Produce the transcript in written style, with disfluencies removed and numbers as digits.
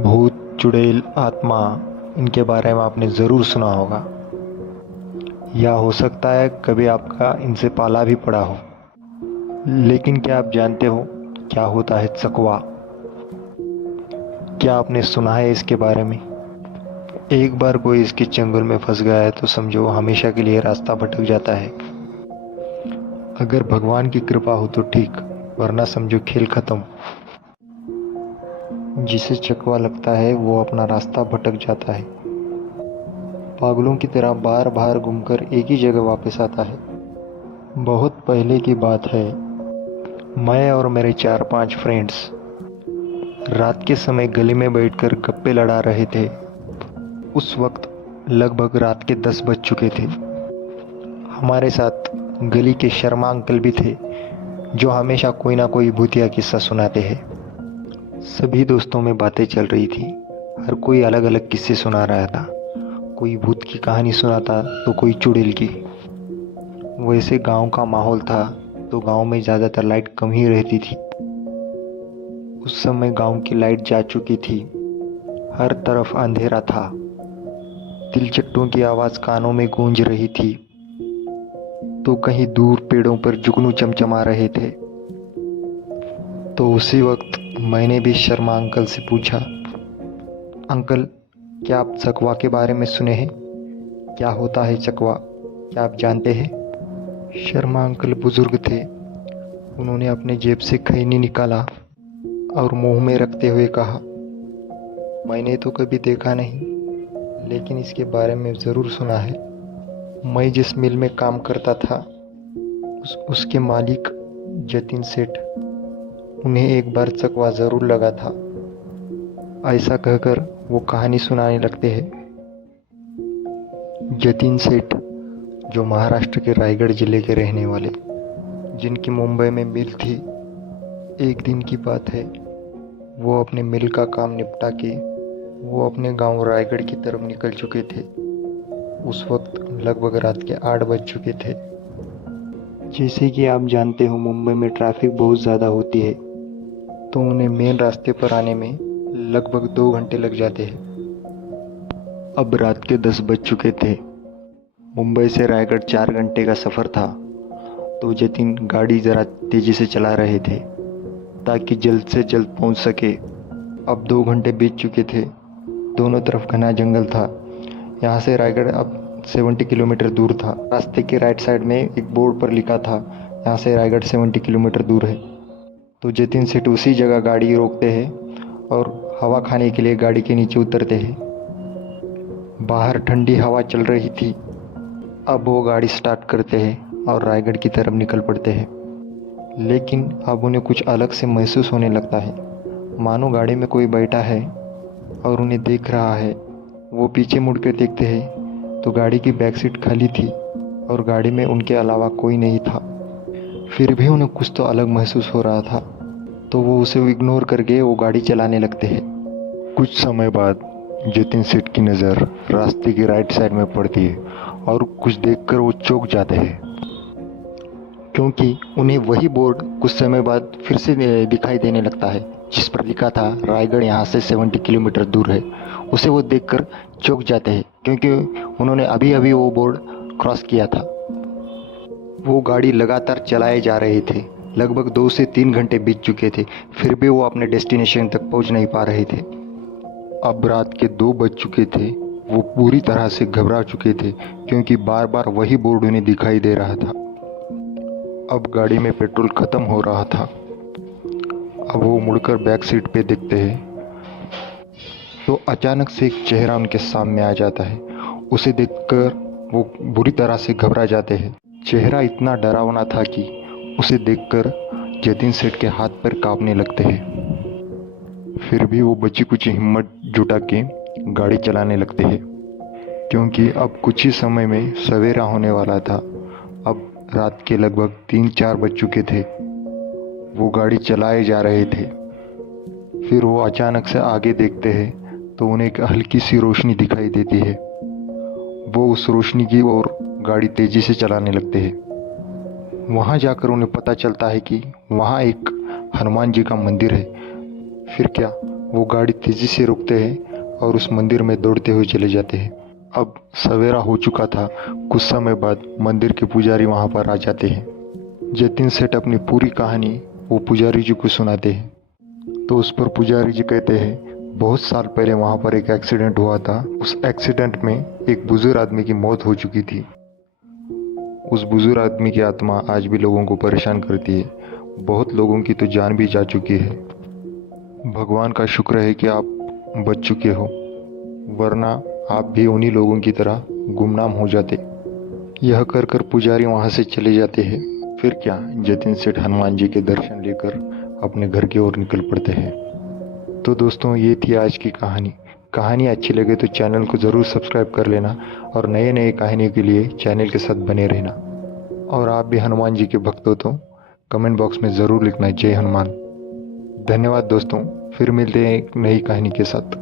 भूत, चुड़ैल, आत्मा, इनके बारे में आपने ज़रूर सुना होगा, या हो सकता है कभी आपका इनसे पाला भी पड़ा हो। लेकिन क्या आप जानते हो क्या होता है चकवा? क्या आपने सुना है इसके बारे में? एक बार कोई इसके चंगुल में फंस गया है तो समझो हमेशा के लिए रास्ता भटक जाता है। अगर भगवान की कृपा हो तो ठीक, वरना समझो खेल खत्म। जिसे चकवा लगता है वो अपना रास्ता भटक जाता है, पागलों की तरह बार बार घूमकर एक ही जगह वापस आता है। बहुत पहले की बात है, मैं और मेरे 4-5 फ्रेंड्स रात के समय गली में बैठकर गप्पे लड़ा रहे थे। उस वक्त लगभग रात के 10 बज चुके थे। हमारे साथ गली के शर्मा अंकल भी थे, जो हमेशा कोई ना कोई भूतिया किस्सा सुनाते हैं। सभी दोस्तों में बातें चल रही थी, हर कोई अलग अलग किस्से सुना रहा था। कोई भूत की कहानी सुनाता तो कोई चुड़ैल की। वैसे गांव का माहौल था, तो गांव में ज़्यादातर लाइट कम ही रहती थी। उस समय गांव की लाइट जा चुकी थी, हर तरफ अंधेरा था। तिलचट्टों की आवाज़ कानों में गूंज रही थी, तो कहीं दूर पेड़ों पर जुगनू चमचमा रहे थे। तो उसी वक्त मैंने भी शर्मा अंकल से पूछा, अंकल, क्या आप चकवा के बारे में सुने हैं? क्या होता है चकवा, क्या आप जानते हैं? शर्मा अंकल बुजुर्ग थे। उन्होंने अपने जेब से खैनी निकाला और मुंह में रखते हुए कहा, मैंने तो कभी देखा नहीं, लेकिन इसके बारे में ज़रूर सुना है। मैं जिस मिल में काम करता था, उसके मालिक जतिन सेठ, उन्हें एक बार चकवा ज़रूर लगा था। ऐसा कहकर वो कहानी सुनाने लगते हैं। जतिन सेठ, जो महाराष्ट्र के रायगढ़ जिले के रहने वाले, जिनकी मुंबई में मिल थी। एक दिन की बात है, वो अपने मिल का काम निपटा के वो अपने गांव रायगढ़ की तरफ निकल चुके थे। उस वक्त लगभग रात के 8 बज चुके थे। जैसे कि आप जानते हो, मुंबई में ट्रैफिक बहुत ज़्यादा होती है, तो उन्हें मेन रास्ते पर आने में लगभग 2 घंटे लग जाते हैं। अब रात के 10 बज चुके थे। मुंबई से रायगढ़ 4 घंटे का सफ़र था, तो जतिन गाड़ी ज़रा तेज़ी से चला रहे थे ताकि जल्द से जल्द पहुंच सके। अब 2 घंटे बीत चुके थे। दोनों तरफ घना जंगल था। यहाँ से रायगढ़ अब 70 किलोमीटर दूर था। रास्ते के राइट साइड में एक बोर्ड पर लिखा था, यहाँ से रायगढ़ 70 किलोमीटर दूर है। तो जतिन सेठ उसी जगह गाड़ी रोकते हैं और हवा खाने के लिए गाड़ी के नीचे उतरते हैं। बाहर ठंडी हवा चल रही थी। अब वो गाड़ी स्टार्ट करते हैं और रायगढ़ की तरफ निकल पड़ते हैं। लेकिन अब उन्हें कुछ अलग से महसूस होने लगता है, मानो गाड़ी में कोई बैठा है और उन्हें देख रहा है। वो पीछे मुड़कर देखते हैं तो गाड़ी की बैक सीट खाली थी और गाड़ी में उनके अलावा कोई नहीं था। फिर भी उन्हें कुछ तो अलग महसूस हो रहा था, तो वो उसे इग्नोर करके वो गाड़ी चलाने लगते हैं। कुछ समय बाद जतिन सेठ की नज़र रास्ते की राइट साइड में पड़ती है और कुछ देखकर वो चौंक जाते हैं, क्योंकि उन्हें वही बोर्ड कुछ समय बाद फिर से दिखाई देने लगता है, जिस पर लिखा था रायगढ़ यहाँ से 70 किलोमीटर दूर है। उसे वो देखकर चौंक जाते हैं, क्योंकि उन्होंने अभी अभी वो बोर्ड क्रॉस किया था। वो गाड़ी लगातार चलाए जा रहे थे। लगभग 2 से 3 घंटे बीत चुके थे, फिर भी वो अपने डेस्टिनेशन तक पहुंच नहीं पा रहे थे। अब रात के 2 बज चुके थे। वो पूरी तरह से घबरा चुके थे, क्योंकि बार बार वही बोर्ड उन्हें दिखाई दे रहा था। अब गाड़ी में पेट्रोल खत्म हो रहा था। अब वो मुड़कर बैक सीट पे देखते हैं, तो अचानक से एक चेहरा उनके सामने आ जाता है। उसे देखकर वो बुरी तरह से घबरा जाते हैं। चेहरा इतना डरावना था कि उसे देखकर जतिन सेठ के हाथ पैर कांपने लगते हैं। फिर भी वो बची कुछ हिम्मत जुटा के गाड़ी चलाने लगते हैं, क्योंकि अब कुछ ही समय में सवेरा होने वाला था। अब रात के लगभग 3-4 बज चुके थे। वो गाड़ी चलाए जा रहे थे। फिर वो अचानक से आगे देखते हैं तो उन्हें एक हल्की सी रोशनी दिखाई देती है। वो उस रोशनी की ओर गाड़ी तेजी से चलाने लगते हैं। वहाँ जाकर उन्हें पता चलता है कि वहाँ एक हनुमान जी का मंदिर है। फिर क्या, वो गाड़ी तेजी से रुकते हैं और उस मंदिर में दौड़ते हुए चले जाते हैं। अब सवेरा हो चुका था। कुछ समय बाद मंदिर के पुजारी वहां पर आ जाते हैं। जतिन सेठ अपनी पूरी कहानी वो पुजारी जी को सुनाते हैं। तो उस पर पुजारी जी कहते हैं, बहुत साल पहले वहां पर एक एक्सीडेंट हुआ था। उस एक्सीडेंट में एक बुजुर्ग आदमी की मौत हो चुकी थी। उस बुजुर्ग आदमी की आत्मा आज भी लोगों को परेशान करती है। बहुत लोगों की तो जान भी जा चुकी है। भगवान का शुक्र है कि आप बच चुके हो, वरना आप भी उन्हीं लोगों की तरह गुमनाम हो जाते। यह कर कर पुजारी वहां से चले जाते हैं। फिर क्या, जतिन सेठ हनुमान जी के दर्शन लेकर अपने घर की ओर निकल पड़ते हैं। तो दोस्तों, ये थी आज की कहानी। कहानी अच्छी लगे तो चैनल को ज़रूर सब्सक्राइब कर लेना और नए नए कहानियों के लिए चैनल के साथ बने रहना। और आप भी हनुमान जी के भक्त हो तो कमेंट बॉक्स में ज़रूर लिखना जय हनुमान। धन्यवाद दोस्तों, फिर मिलते हैं एक नई कहानी के साथ।